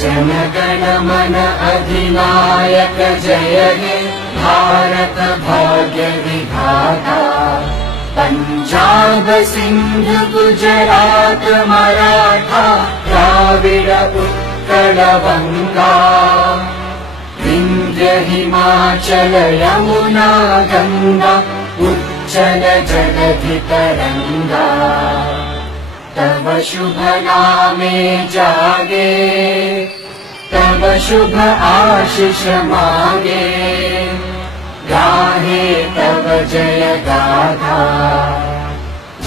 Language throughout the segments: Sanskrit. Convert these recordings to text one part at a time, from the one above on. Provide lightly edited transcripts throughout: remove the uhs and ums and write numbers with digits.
जनगण मन अधिनायक जय हे भारत भाग्य विधाता। पंजाब सिंध गुजरात मराठा द्राविड उत्कल बंगा। विंध्य हिमाचल यमुना गंगा उच्चल जलधि तरंगा। तव शुभ नामे जागे तव शुभ आशीष मांगे। गाहे तव जय गाथा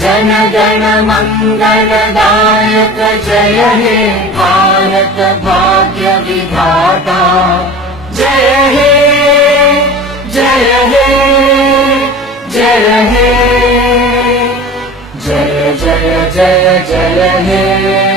जन गण मंगलदायक जय हे भारत भाग्य विधाता। जय हे जय हे जय हे जय जय जय जय हे।